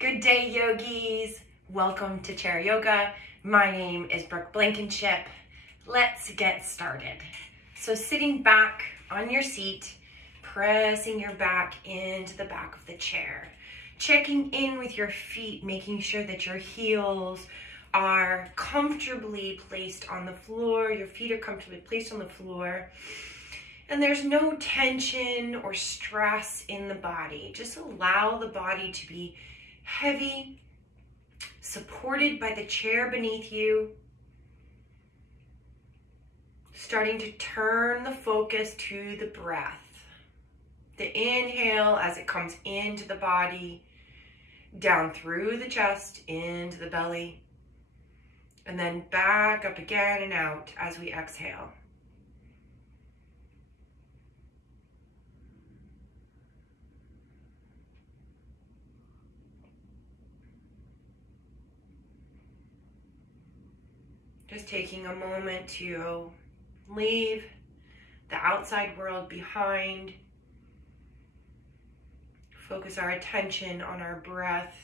Good day, yogis. Welcome to Chair Yoga. My name is Brooke Blankenship. Let's get started. So sitting back on your seat, pressing your back into the back of the chair, checking in with your feet, making sure that your heels are comfortably placed on the floor. Your feet are comfortably placed on the floor. And there's no tension or stress in the body. Just allow the body to be heavy, supported by the chair beneath you. Starting to turn the focus to the breath. The inhale as it comes into the body, down through the chest, into the belly, and then back up again and out as we exhale. Just taking a moment to leave the outside world behind. Focus our attention on our breath.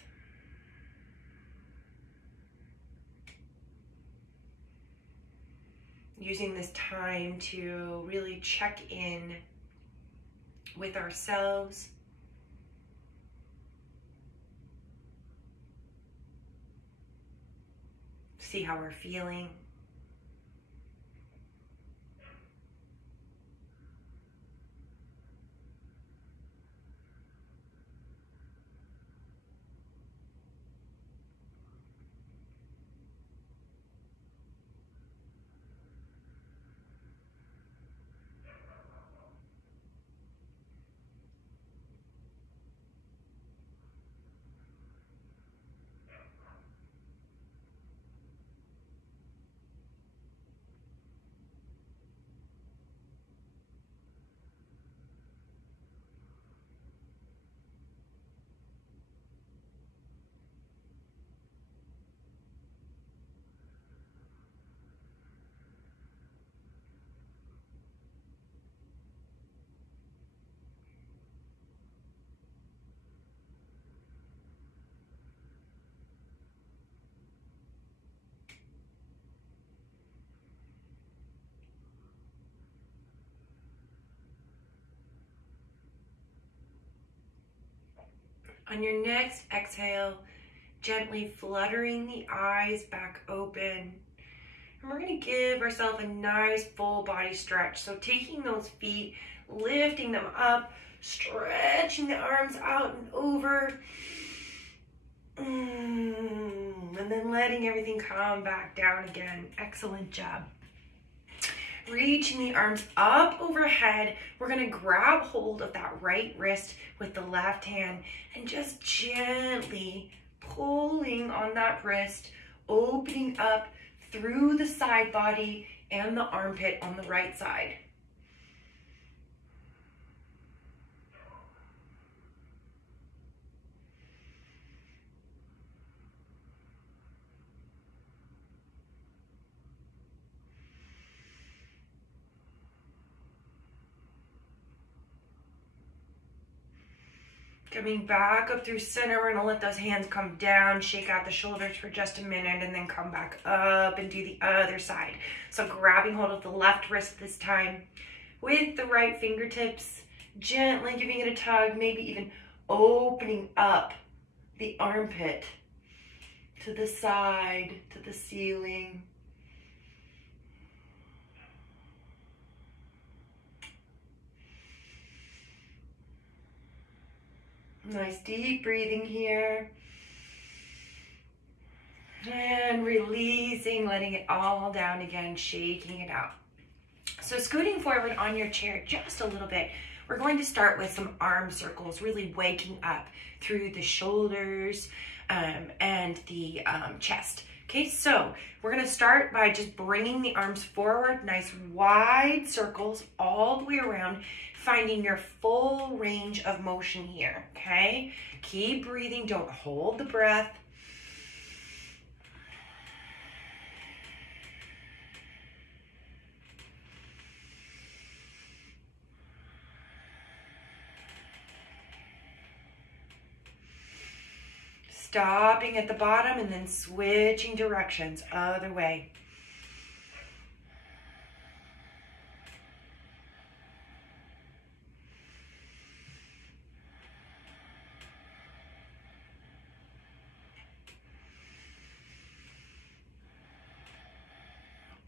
Using this time to really check in with ourselves. See how we're feeling. On your next exhale, gently fluttering the eyes back open. And we're going to give ourselves a nice full body stretch. So taking those feet, lifting them up, stretching the arms out and over. And then letting everything come back down again. Excellent job. Reaching the arms up overhead. We're going to grab hold of that right wrist with the left hand and just gently pulling on that wrist, opening up through the side body and the armpit on the right side. Coming back up through center, we're gonna let those hands come down, shake out the shoulders for just a minute, and then come back up and do the other side. So grabbing hold of the left wrist this time with the right fingertips, gently giving it a tug, maybe even opening up the armpit to the side, to the ceiling. Nice deep breathing here. And releasing, letting it all down again, shaking it out. So scooting forward on your chair just a little bit, we're going to start with some arm circles, really waking up through the shoulders and the chest. Okay, so we're gonna start by just bringing the arms forward, nice wide circles all the way around, finding your full range of motion here, okay? Keep breathing, don't hold the breath. Stopping at the bottom and then switching directions, other way.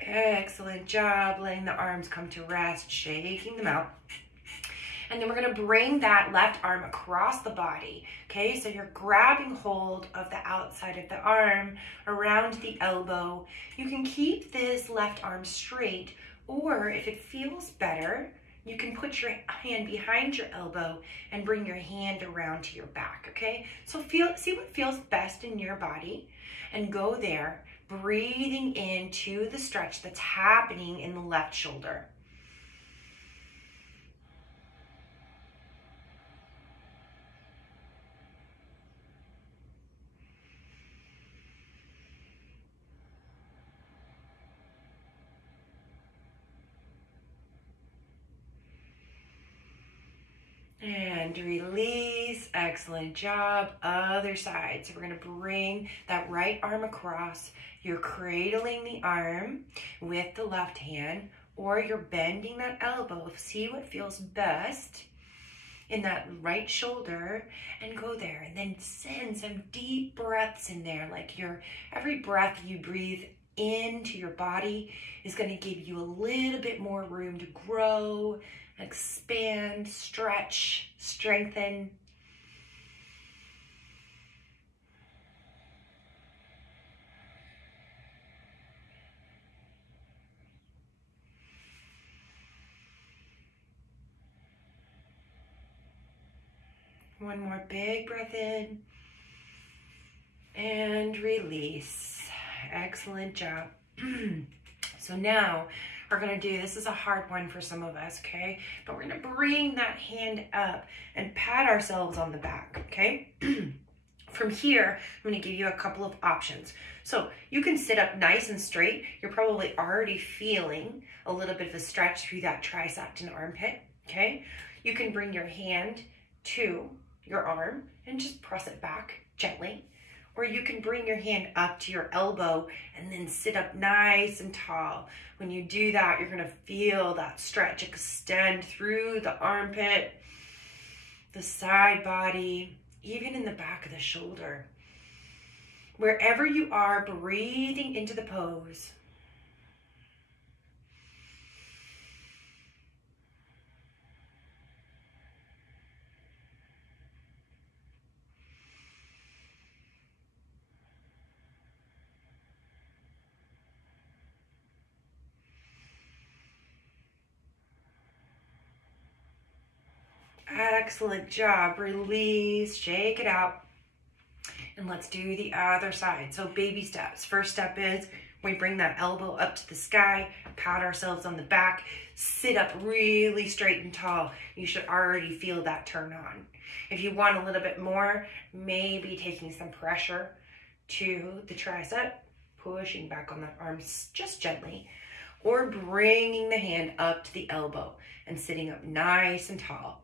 Excellent job, letting the arms come to rest, shaking them out. And then we're gonna bring that left arm across the body, okay? So you're grabbing hold of the outside of the arm, around the elbow. You can keep this left arm straight, or if it feels better, you can put your hand behind your elbow and bring your hand around to your back, okay? So see what feels best in your body and go there, breathing into the stretch that's happening in the left shoulder. And release, excellent job, other side. So we're gonna bring that right arm across. You're cradling the arm with the left hand, or you're bending that elbow. See what feels best in that right shoulder and go there. And then send some deep breaths in there, like every breath you breathe into your body is gonna give you a little bit more room to grow, expand, stretch, strengthen. One more big breath in and release. Excellent job. So now we're gonna do, this is a hard one for some of us, okay? But we're gonna bring that hand up and pat ourselves on the back, okay? From here, I'm gonna give you a couple of options. So you can sit up nice and straight. You're probably already feeling a little bit of a stretch through that tricep and armpit, okay? You can bring your hand to your arm and just press it back gently. Or you can bring your hand up to your elbow and then sit up nice and tall. When you do that, you're gonna feel that stretch extend through the armpit, the side body, even in the back of the shoulder. Wherever you are, breathing into the pose. Excellent job. Release, shake it out. And let's do the other side. So baby steps. First step is we bring that elbow up to the sky, pat ourselves on the back, sit up really straight and tall. You should already feel that turn on. If you want a little bit more, maybe taking some pressure to the tricep, pushing back on the arms just gently, or bringing the hand up to the elbow and sitting up nice and tall.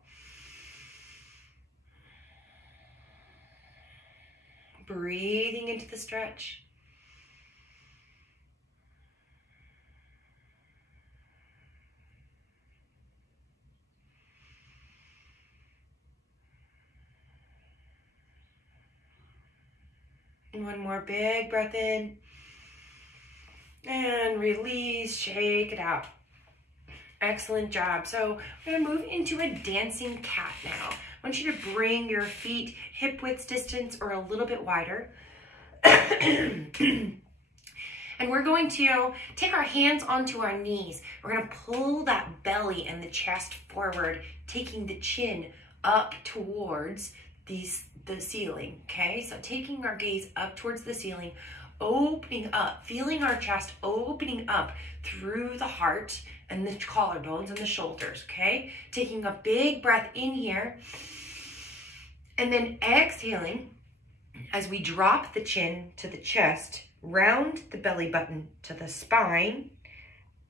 Breathing into the stretch. And one more big breath in. And release, shake it out. Excellent job. So we're gonna move into a dancing cat now. I want you to bring your feet hip width distance or a little bit wider. And we're going to take our hands onto our knees. We're gonna pull that belly and the chest forward, taking the chin up towards the ceiling, okay? So taking our gaze up towards the ceiling, opening up, feeling our chest opening up through the heart and the collarbones and the shoulders, okay? Taking a big breath in here and then exhaling as we drop the chin to the chest, round the belly button to the spine.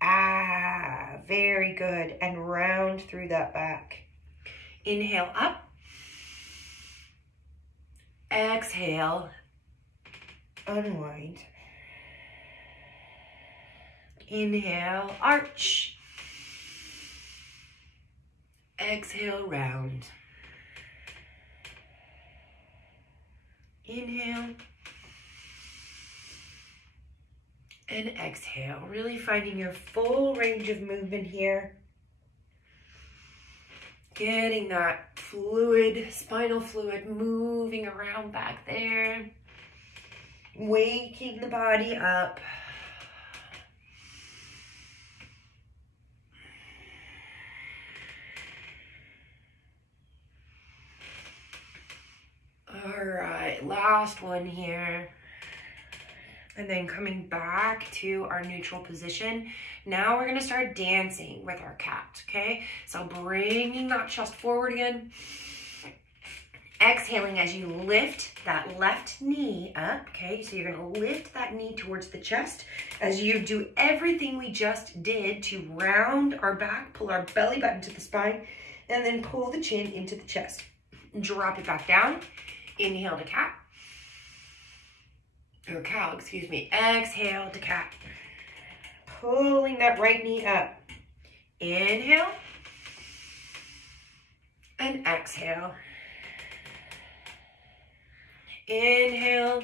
Very good. And round through that back. Inhale up. Exhale unwind. Inhale, arch. Exhale, round. Inhale. And exhale. Really finding your full range of movement here. Getting that fluid, spinal fluid moving around back there. Waking the body up. All right, last one here. And then coming back to our neutral position. Now we're gonna start dancing with our cat, okay? So bringing that chest forward again. Exhaling as you lift that left knee up, okay? So you're gonna lift that knee towards the chest as you do everything we just did to round our back, pull our belly button to the spine, and then pull the chin into the chest. Drop it back down. Inhale to cat. Or cow, excuse me. Exhale to cat. Pulling that right knee up. Inhale. And exhale. Inhale.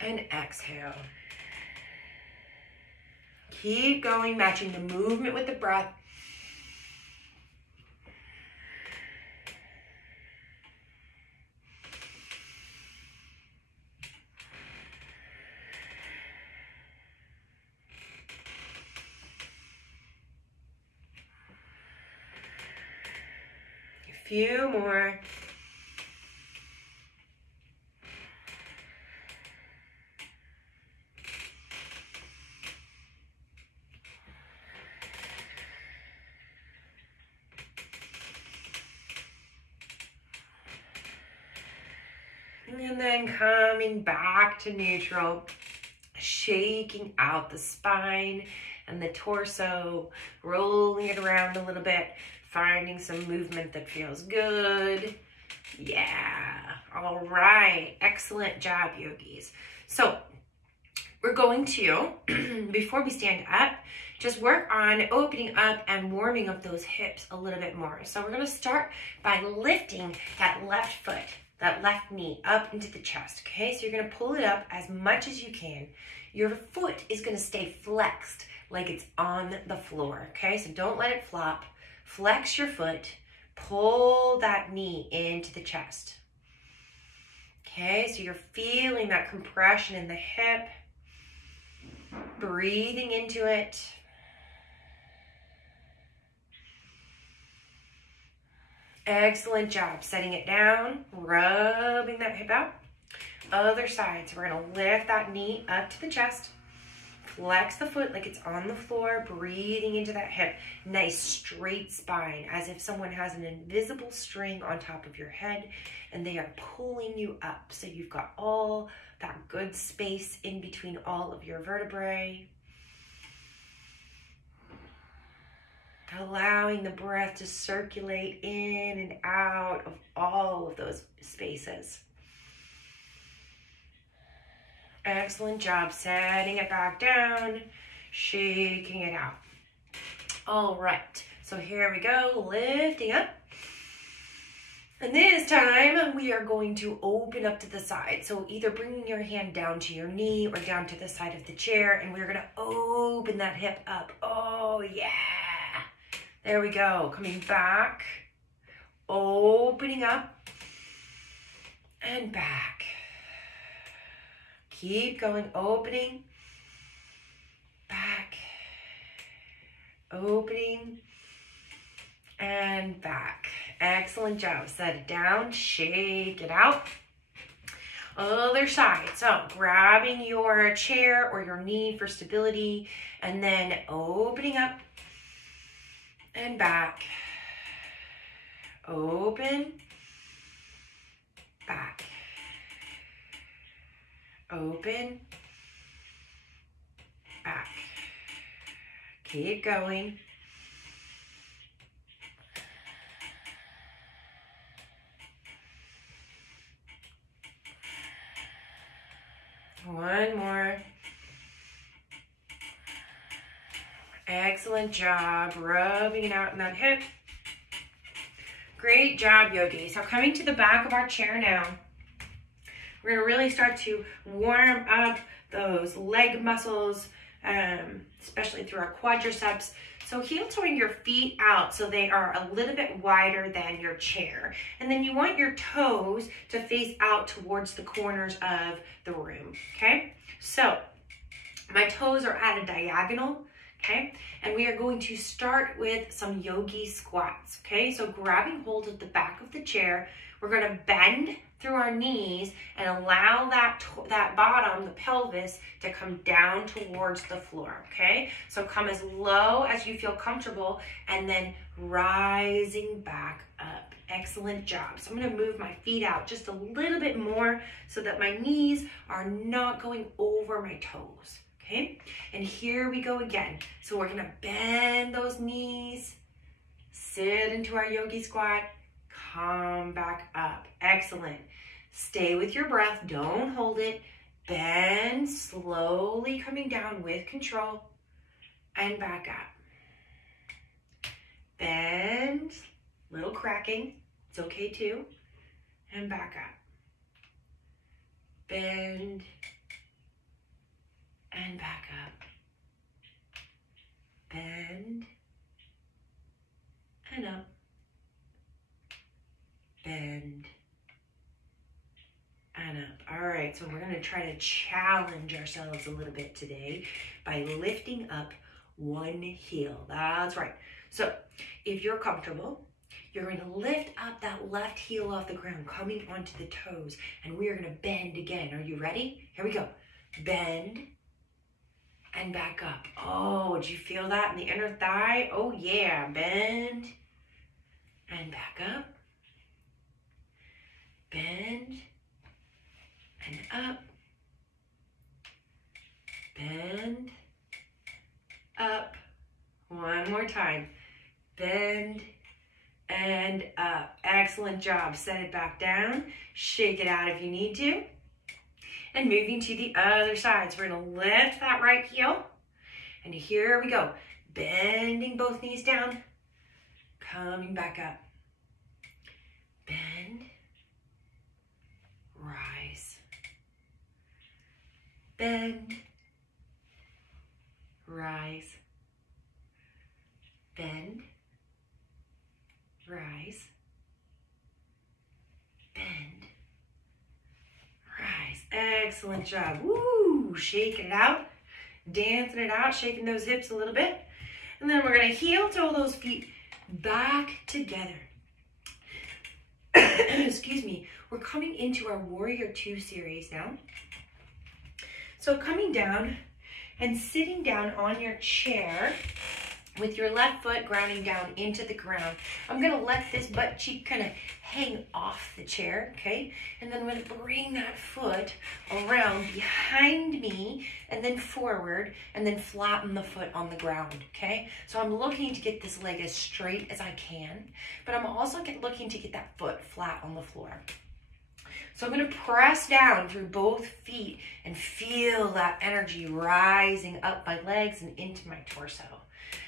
And exhale. Keep going, matching the movement with the breath. A few more. And then coming back to neutral, shaking out the spine and the torso, rolling it around a little bit, finding some movement that feels good. Yeah, all right, excellent job, yogis. So we're going to, before we stand up, just work on opening up and warming up those hips a little bit more. So we're gonna start by lifting that left foot, that left knee up into the chest, okay? So you're gonna pull it up as much as you can. Your foot is gonna stay flexed like it's on the floor, okay? So don't let it flop. Flex your foot, pull that knee into the chest. Okay, so you're feeling that compression in the hip, breathing into it. Excellent job. Setting it down, rubbing that hip out. Other side. So we're going to lift that knee up to the chest. Flex the foot like it's on the floor, breathing into that hip. Nice straight spine, as if someone has an invisible string on top of your head and they are pulling you up. So you've got all that good space in between all of your vertebrae. Allowing the breath to circulate in and out of all of those spaces. Excellent job setting it back down, shaking it out. All right, so here we go, lifting up. And this time we are going to open up to the side. So either bringing your hand down to your knee or down to the side of the chair, and we're gonna open that hip up. Oh yeah. There we go, coming back, opening up, and back. Keep going, opening, back, opening, and back. Excellent job. Set it down, shake it out. Other side. So grabbing your chair or your knee for stability, and then opening up and back. Open, back. Open, back. Keep going. One more. Excellent job, rubbing it out in that hip. Great job, yogis. So coming to the back of our chair now, we're gonna really start to warm up those leg muscles, especially through our quadriceps. So heel toeing your feet out so they are a little bit wider than your chair. And then you want your toes to face out towards the corners of the room, okay? So my toes are at a diagonal, okay? And we are going to start with some yogi squats, okay? So grabbing hold of the back of the chair, we're gonna bend through our knees and allow that bottom, the pelvis, to come down towards the floor, okay? So come as low as you feel comfortable and then rising back up. Excellent job. So I'm gonna move my feet out just a little bit more so that my knees are not going over my toes, okay? And here we go again. So we're gonna bend those knees, sit into our yogi squat, come back up. Excellent. Stay with your breath. Don't hold it. Bend, slowly coming down with control and back up. Bend, little cracking. It's okay too. And back up. Bend and back up. Bend and up. Bend and up. All right, so we're gonna try to challenge ourselves a little bit today by lifting up one heel. That's right. So if you're comfortable, you're gonna lift up that left heel off the ground, coming onto the toes, and we are gonna bend again. Are you ready? Here we go. Bend and back up. Oh, did you feel that in the inner thigh? Oh yeah, bend and back up. Bend and up. Bend up. One more time. Bend and up. Excellent job. Set it back down. Shake it out if you need to. And moving to the other side. So we're going to lift that right heel. And here we go. Bending both knees down. Coming back up. Bend. Rise. Bend. Rise. Bend. Rise. Bend. Rise. Excellent job. Woo! Shaking it out. Dancing it out. Shaking those hips a little bit. And then we're going to heel toe those feet back together. Excuse me. We're coming into our Warrior 2 series now. So coming down and sitting down on your chair with your left foot grounding down into the ground. I'm gonna let this butt cheek kind of hang off the chair, okay? And then I'm gonna bring that foot around behind me and then forward and then flatten the foot on the ground, okay? So I'm looking to get this leg as straight as I can, but I'm also looking to get that foot flat on the floor. So I'm going to press down through both feet and feel that energy rising up my legs and into my torso.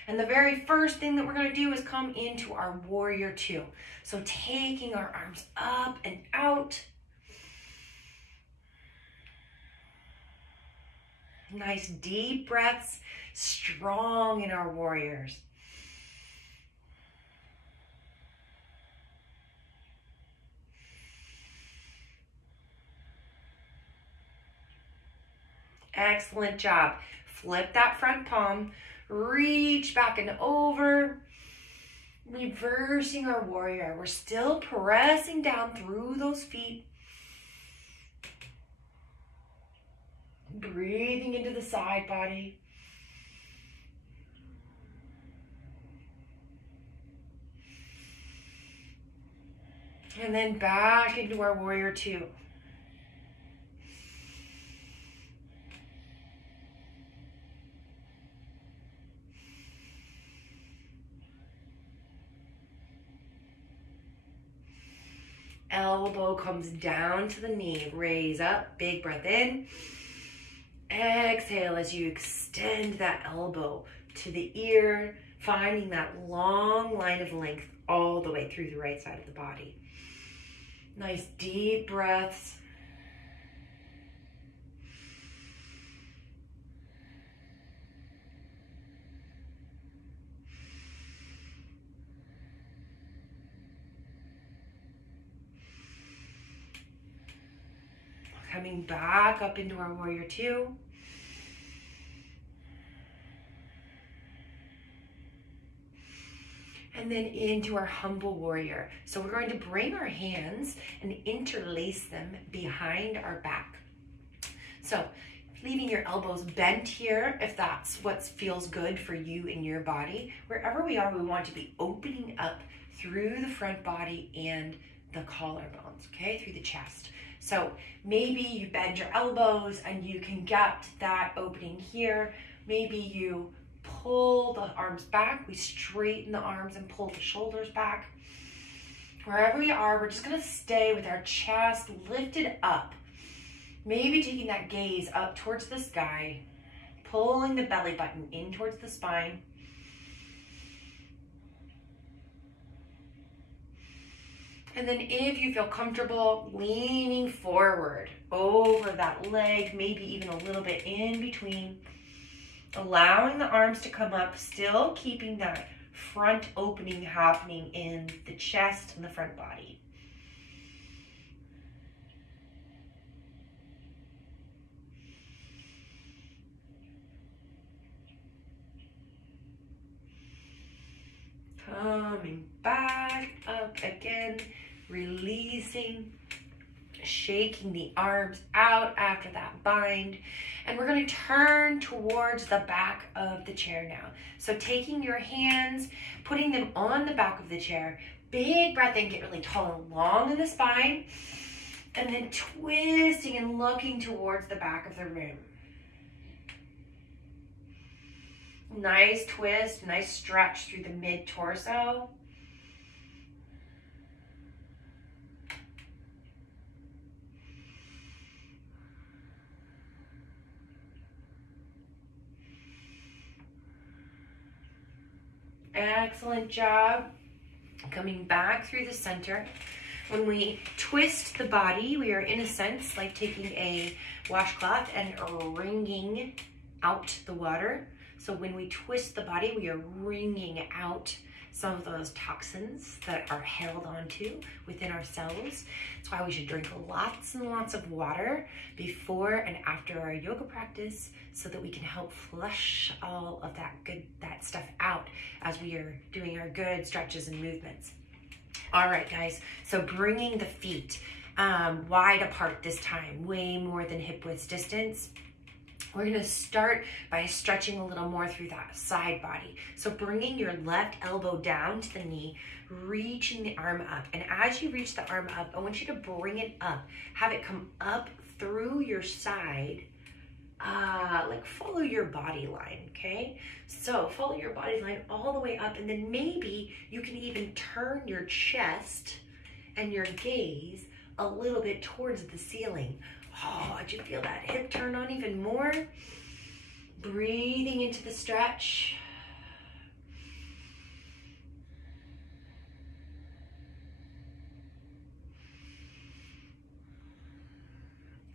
And the very first thing that we're going to do is come into our Warrior 2. So taking our arms up and out. Nice deep breaths, strong in our warriors. Excellent job. Flip that front palm, reach back and over, reversing our warrior. We're still pressing down through those feet. Breathing into the side body. And then back into our Warrior 2. Elbow comes down to the knee. Raise up, big breath in. Exhale as you extend that elbow to the ear, finding that long line of length all the way through the right side of the body. Nice deep breaths. Coming back up into our warrior two. And then into our humble warrior. So we're going to bring our hands and interlace them behind our back. So leaving your elbows bent here, if that's what feels good for you in your body. Wherever we are, we want to be opening up through the front body and the collarbones, okay, through the chest. So maybe you bend your elbows and you can get that opening here. Maybe you pull the arms back. We straighten the arms and pull the shoulders back. Wherever we are, we're just gonna stay with our chest lifted up. Maybe taking that gaze up towards the sky, pulling the belly button in towards the spine. And then if you feel comfortable, leaning forward over that leg, maybe even a little bit in between, allowing the arms to come up, still keeping that front opening happening in the chest and the front body. Coming back up again, releasing, shaking the arms out after that bind. And we're going to turn towards the back of the chair now. So taking your hands, putting them on the back of the chair, big breath in, get really tall and long in the spine, and then twisting and looking towards the back of the room. Nice twist, nice stretch through the mid-torso. Excellent job. Coming back through the center. When we twist the body, we are in a sense like taking a washcloth and wringing out the water. So when we twist the body, we are wringing out some of those toxins that are held onto within our cells. That's why we should drink lots and lots of water before and after our yoga practice so that we can help flush all of that stuff out as we are doing our good stretches and movements. All right, guys, so bringing the feet wide apart this time, way more than hip width distance. We're gonna start by stretching a little more through that side body. So bringing your left elbow down to the knee, reaching the arm up. And as you reach the arm up, I want you to bring it up. Have it come up through your side, like follow your body line, okay? So follow your body line all the way up, and then maybe you can even turn your chest and your gaze a little bit towards the ceiling. Oh, did you feel that hip turn on even more? Breathing into the stretch.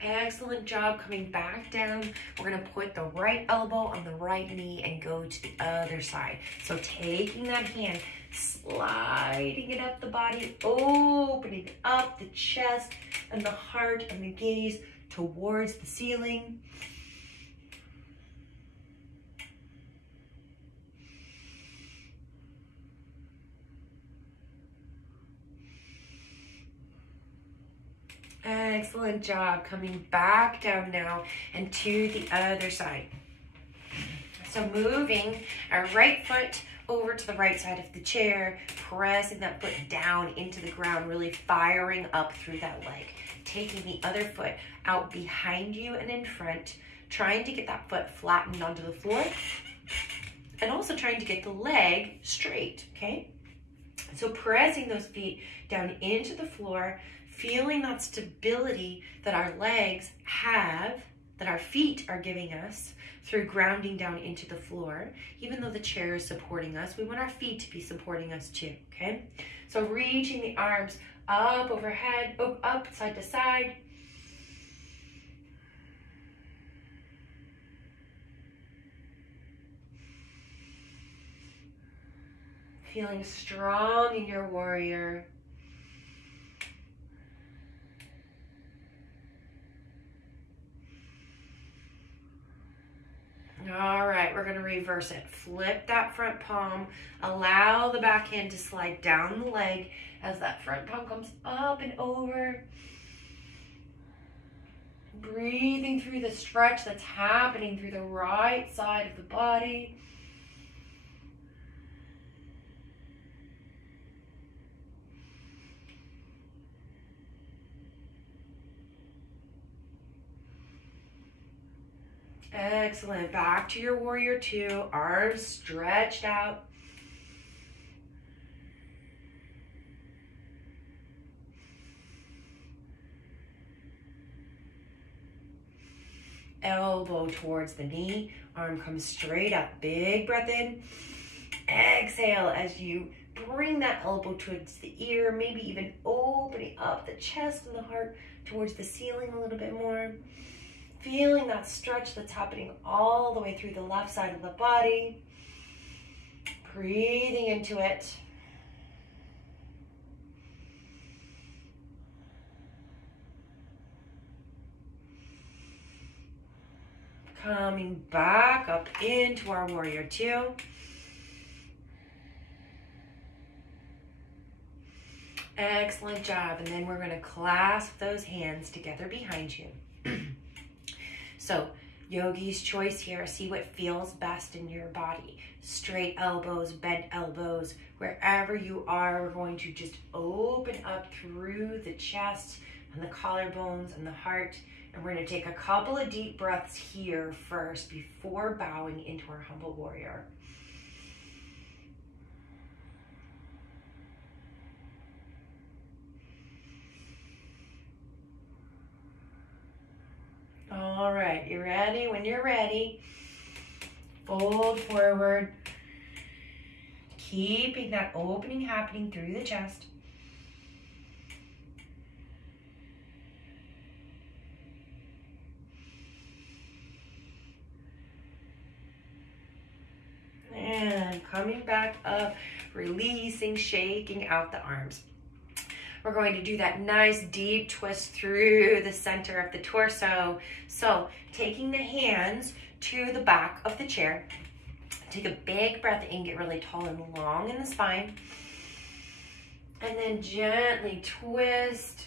Excellent job. Coming back down, we're going to put the right elbow on the right knee and go to the other side. So taking that hand, sliding it up the body, opening up the chest and the heart and the gaze towards the ceiling. Excellent job. Coming back down now and to the other side. So moving our right foot over to the right side of the chair, pressing that foot down into the ground, really firing up through that leg. Taking the other foot out behind you and in front, trying to get that foot flattened onto the floor, and also trying to get the leg straight, okay? So pressing those feet down into the floor, feeling that stability that our legs have that our feet are giving us through grounding down into the floor. Even though the chair is supporting us, we want our feet to be supporting us too, okay? So reaching the arms up overhead, up side to side. Feeling strong in your warrior. All right, we're going to reverse it. Flip that front palm. Allow the back hand to slide down the leg as that front palm comes up and over. Breathing through the stretch that's happening through the right side of the body. Excellent. Back to your warrior two. Arms stretched out. Elbow towards the knee. Arm comes straight up. Big breath in. Exhale as you bring that elbow towards the ear. Maybe even opening up the chest and the heart towards the ceiling a little bit more. Feeling that stretch that's happening all the way through the left side of the body. Breathing into it. Coming back up into our warrior two. Excellent job. And then we're going to clasp those hands together behind you. So, yogi's choice here. See what feels best in your body. Straight elbows, bent elbows. Wherever you are, we're going to just open up through the chest and the collarbones and the heart. And we're going to take a couple of deep breaths here first before bowing into our humble warrior. All right, you ready? When you're ready, fold forward, keeping that opening happening through the chest. And coming back up, releasing, shaking out the arms. We're going to do that nice deep twist through the center of the torso. So taking the hands to the back of the chair. Take a big breath in, get really tall and long in the spine. And then gently twist.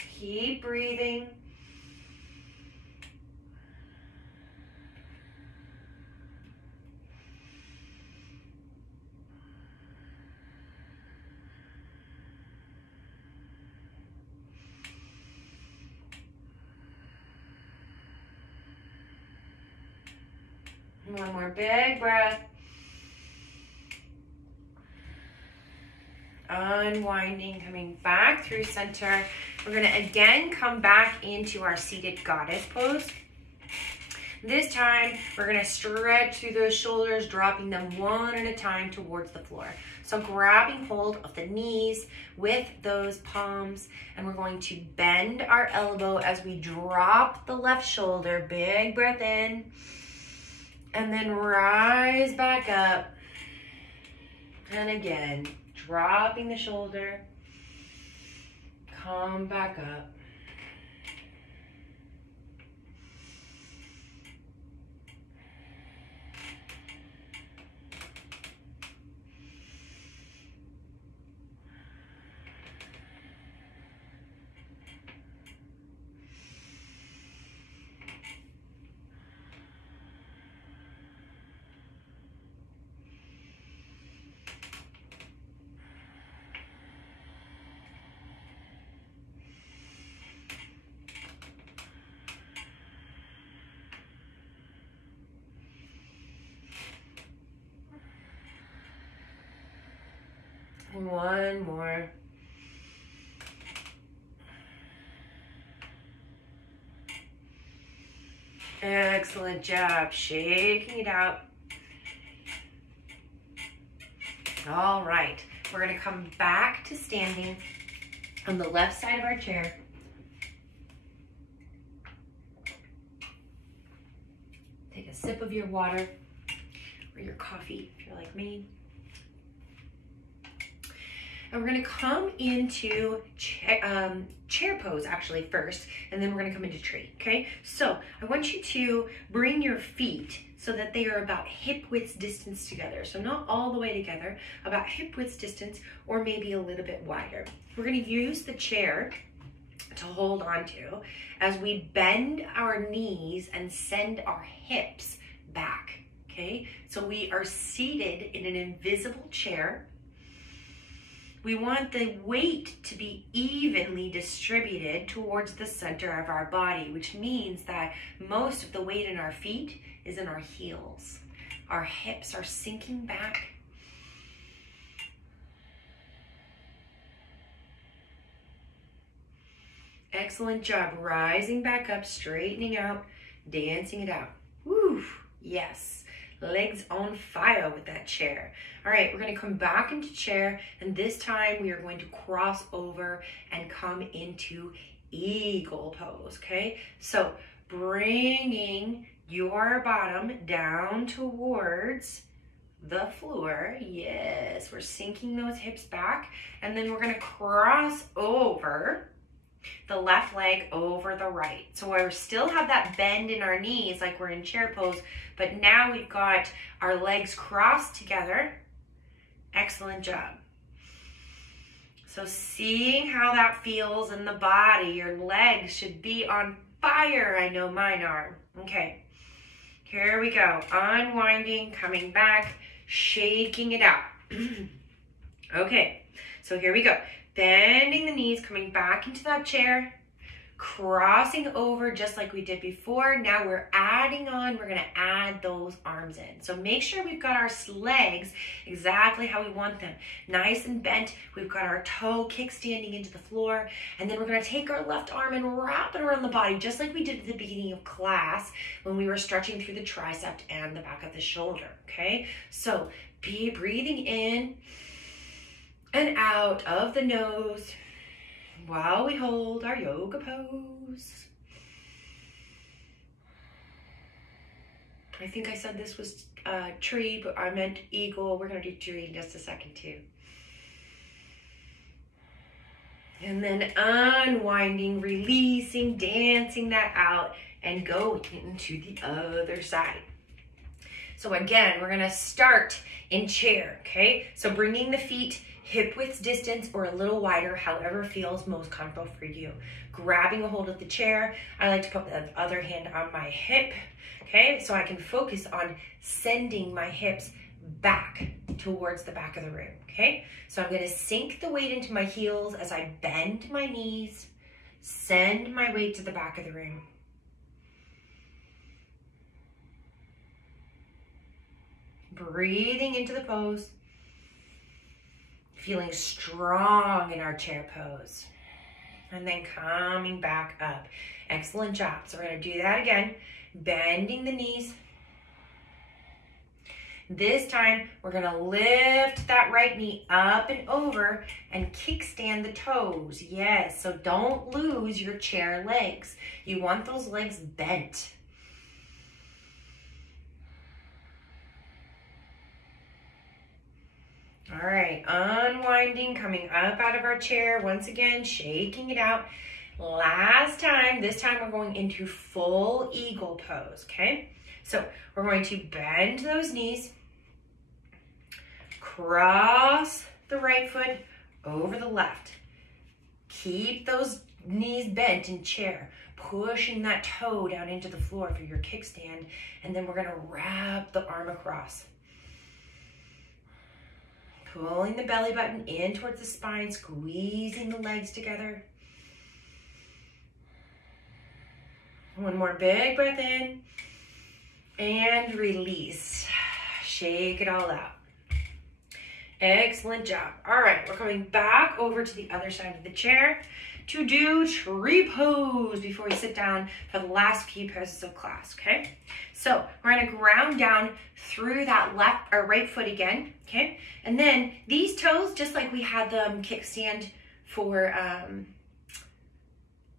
Keep breathing. One more big breath. Unwinding, coming back through center. We're going to again come back into our seated goddess pose. This time, we're going to stretch through those shoulders, dropping them one at a time towards the floor. So grabbing hold of the knees with those palms, and we're going to bend our elbow as we drop the left shoulder. Big breath in. And then rise back up. And again, dropping the shoulder. Come back up. One more. Excellent job. Shaking it out. All right. We're going to come back to standing on the left side of our chair. Take a sip of your water or your coffee if you're like me. And we're going to come into chair pose actually first, and then we're going to come into tree, okay? So I want you to bring your feet so that they are about hip width distance together. So not all the way together, about hip width distance or maybe a little bit wider. We're going to use the chair to hold on to as we bend our knees and send our hips back, okay? So we are seated in an invisible chair. We want the weight to be evenly distributed towards the center of our body, which means that most of the weight in our feet is in our heels. Our hips are sinking back. Excellent job. Rising back up, straightening out, dancing it out. Woo, yes. Legs on fire with that chair. All right, we're going to come back into chair, and this time we are going to cross over and come into eagle pose, okay? So bringing your bottom down towards the floor. Yes, we're sinking those hips back, and then we're going to cross over the left leg over the right. So we still have that bend in our knees like we're in chair pose, but now we've got our legs crossed together. Excellent job. So seeing how that feels in the body, your legs should be on fire. I know mine are. Okay, here we go. Unwinding, coming back, shaking it out. Okay, so here we go. Bending the knees, coming back into that chair, crossing over just like we did before. Now we're adding on, we're gonna add those arms in. So make sure we've got our legs exactly how we want them. Nice and bent. We've got our toe kickstanding into the floor. And then we're gonna take our left arm and wrap it around the body, just like we did at the beginning of class when we were stretching through the tricep and the back of the shoulder, okay? So be breathing in and out of the nose while we hold our yoga pose. I think I said this was tree, but I meant eagle. We're gonna do tree in just a second too. And then unwinding, releasing, dancing that out and going into the other side. So again, we're gonna start in chair, okay? So bringing the feet hip width distance or a little wider, however feels most comfortable for you. Grabbing a hold of the chair. I like to put the other hand on my hip, okay? So I can focus on sending my hips back towards the back of the room, okay? So I'm gonna sink the weight into my heels as I bend my knees, send my weight to the back of the room. Breathing into the pose. Feeling strong in our chair pose. And then coming back up. Excellent job. So we're going to do that again. Bending the knees. This time, we're going to lift that right knee up and over and kickstand the toes. Yes, so don't lose your chair legs. You want those legs bent. All right, unwinding, coming up out of our chair. Once again, shaking it out. Last time, this time we're going into full eagle pose, okay? So we're going to bend those knees, cross the right foot over the left. Keep those knees bent in chair, pushing that toe down into the floor for your kickstand, and then we're gonna wrap the arm across. Pulling the belly button in towards the spine, squeezing the legs together. One more big breath in and release. Shake it all out. Excellent job. All right, we're coming back over to the other side of the chair. to do tree pose before we sit down for the last few poses of class, okay? So we're gonna ground down through that left or right foot again, okay? And then these toes, just like we had them kickstand for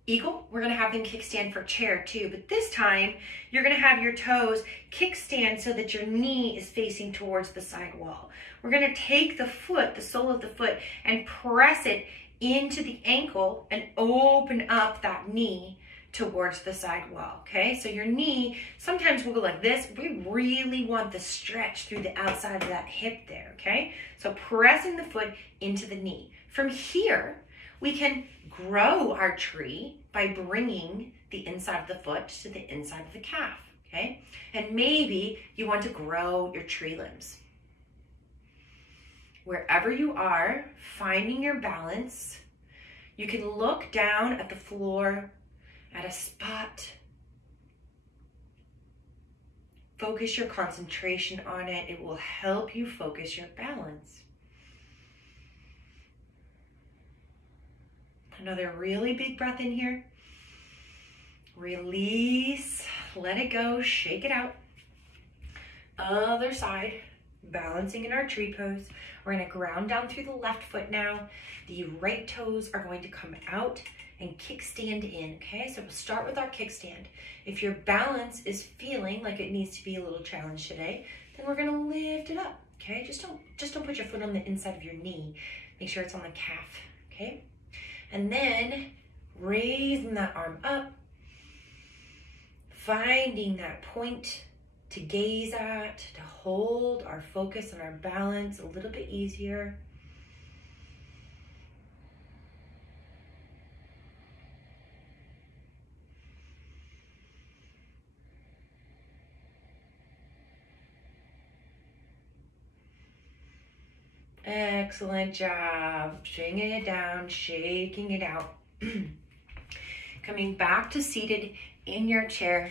eagle, we're gonna have them kickstand for chair too, but this time you're gonna have your toes kickstand so that your knee is facing towards the side wall. We're gonna take the foot, the sole of the foot, and press it into the ankle and open up that knee towards the side wall, okay? So your knee sometimes will go like this. We really want the stretch through the outside of that hip there, okay? So pressing the foot into the knee. From here, we can grow our tree by bringing the inside of the foot to the inside of the calf, okay? And maybe you want to grow your tree limbs. Wherever you are, finding your balance, you can look down at the floor at a spot. Focus your concentration on it. It will help you focus your balance. Another really big breath in here. Release, let it go, shake it out. Other side, balancing in our tree pose. We're gonna ground down through the left foot now. The right toes are going to come out and kickstand in, okay? So we'll start with our kickstand. If your balance is feeling like it needs to be a little challenged today, then we're gonna lift it up, okay? Just don't put your foot on the inside of your knee. Make sure it's on the calf, okay? And then raising that arm up, finding that point to gaze at, to hold our focus and our balance a little bit easier. Excellent job. Bringing it down, shaking it out. Coming back to seated in your chair.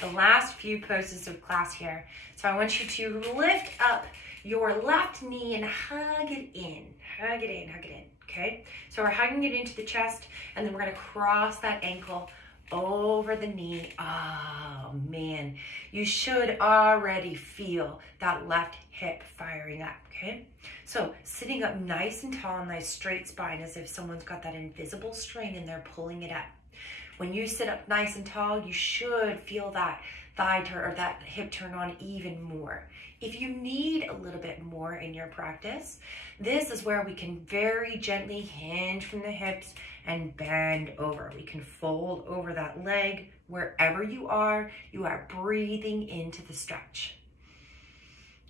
The last few poses of class here. So I want you to lift up your left knee and hug it in. Hug it in, hug it in, okay? So we're hugging it into the chest, and then we're gonna cross that ankle over the knee. Oh man, you should already feel that left hip firing up, okay? So sitting up nice and tall, nice straight spine, as if someone's got that invisible string and they're pulling it up. When you sit up nice and tall, you should feel that thigh turn or that hip turn on even more. If you need a little bit more in your practice, this is where we can very gently hinge from the hips and bend over. We can fold over that leg. Wherever you are breathing into the stretch.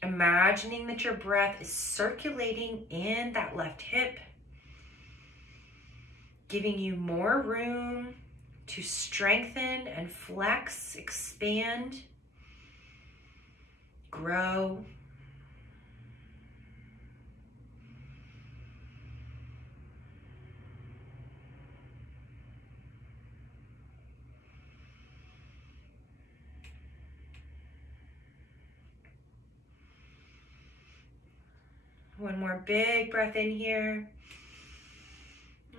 Imagining that your breath is circulating in that left hip, giving you more room to strengthen and flex, expand, grow. One more big breath in here.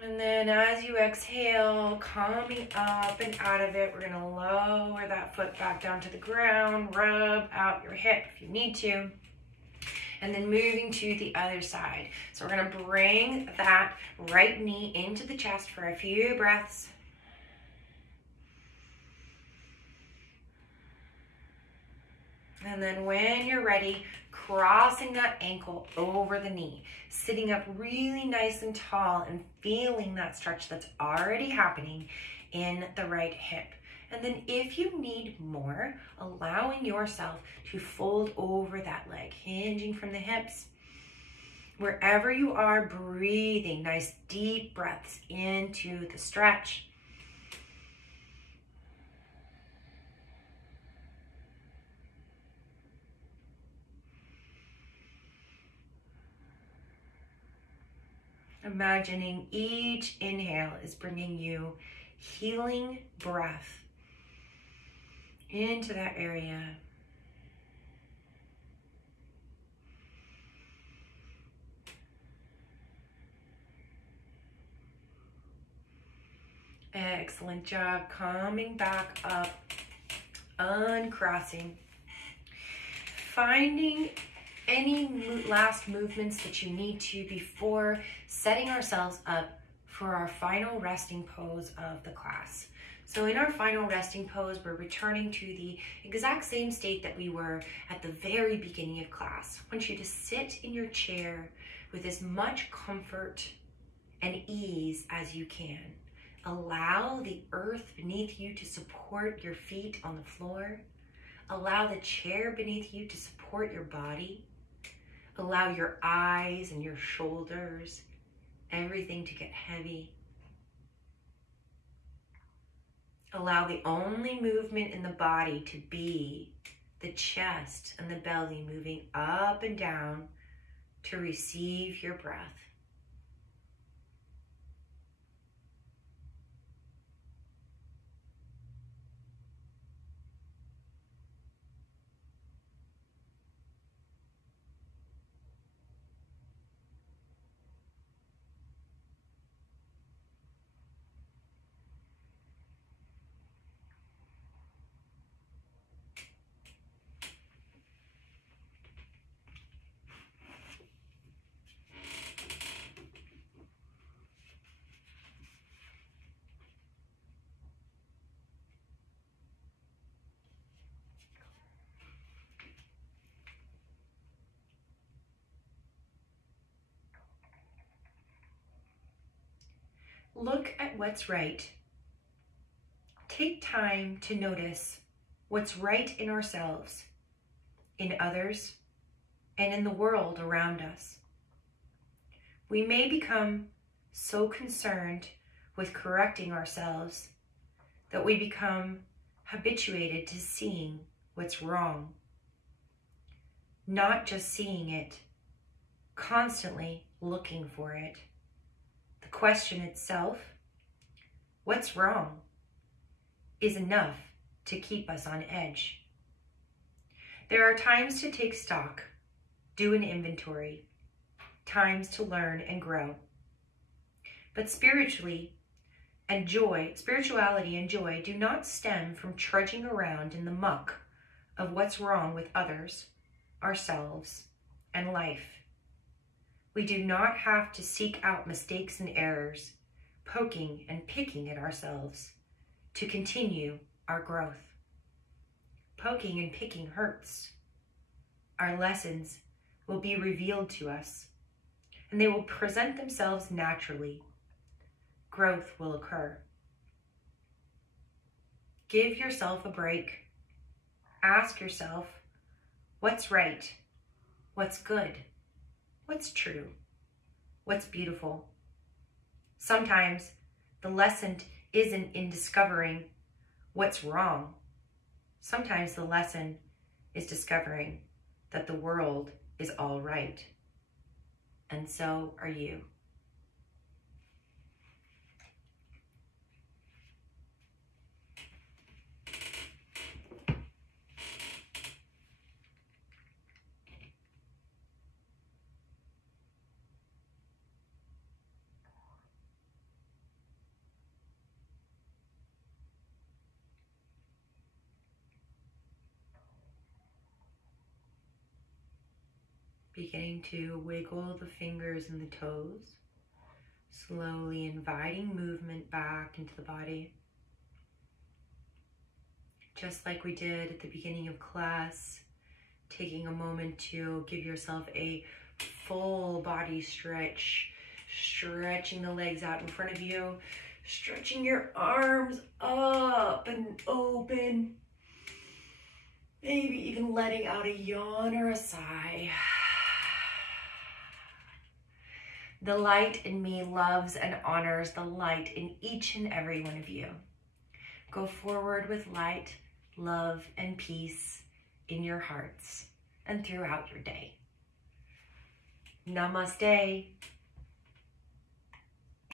And then as you exhale, coming up and out of it, we're gonna lower that foot back down to the ground, rub out your hip if you need to, and then moving to the other side. So we're gonna bring that right knee into the chest for a few breaths. And then when you're ready, crossing that ankle over the knee, sitting up really nice and tall and feeling that stretch that's already happening in the right hip. And then if you need more, allowing yourself to fold over that leg, hinging from the hips. Wherever you are, breathing nice deep breaths into the stretch. Imagining each inhale is bringing you healing breath into that area. Excellent job. Coming back up, uncrossing. Finding any last movements that you need to before setting ourselves up for our final resting pose of the class. So in our final resting pose, we're returning to the exact same state that we were at the very beginning of class. I want you to sit in your chair with as much comfort and ease as you can. Allow the earth beneath you to support your feet on the floor. Allow the chair beneath you to support your body. Allow your eyes and your shoulders, everything to get heavy. Allow the only movement in the body to be the chest and the belly moving up and down to receive your breath. Look at what's right. Take time to notice what's right in ourselves, in others, and in the world around us. We may become so concerned with correcting ourselves that we become habituated to seeing what's wrong. Not just seeing it, constantly looking for it. The question itself, what's wrong, is enough to keep us on edge. There are times to take stock, do an inventory, times to learn and grow. But spirituality and joy do not stem from trudging around in the muck of what's wrong with others, ourselves, and life. We do not have to seek out mistakes and errors, poking and picking at ourselves to continue our growth. Poking and picking hurts. Our lessons will be revealed to us, and they will present themselves naturally. Growth will occur. Give yourself a break. Ask yourself, what's right? What's good? What's true? What's beautiful? Sometimes the lesson isn't in discovering what's wrong. Sometimes the lesson is discovering that the world is all right. And so are you. Beginning to wiggle the fingers and the toes, slowly inviting movement back into the body. Just like we did at the beginning of class, taking a moment to give yourself a full body stretch, stretching the legs out in front of you, stretching your arms up and open, maybe even letting out a yawn or a sigh. The light in me loves and honors the light in each and every one of you. Go forward with light, love, and peace in your hearts and throughout your day. Namaste.